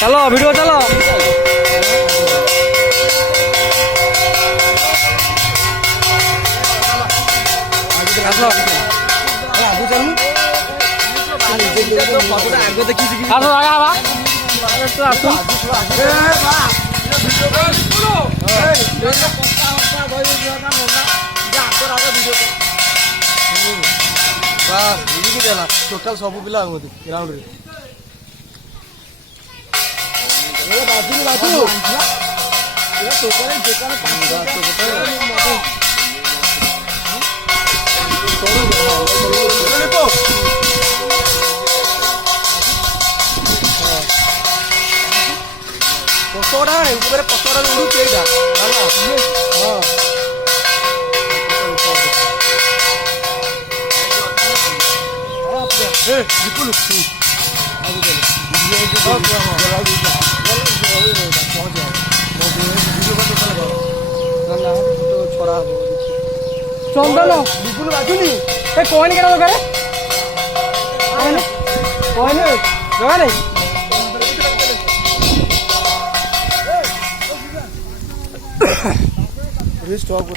चलो वीडियो चलो टोटाल सब पिला ग्राउंड रे पसोड़ा ऊपर पसोड़ा उड़ूचे एटा हां ए बिल्कुल चंदन बिल्कुल बाजुनी ए कोइन केटा दरकार कोइन जगह नहीं स्टॉक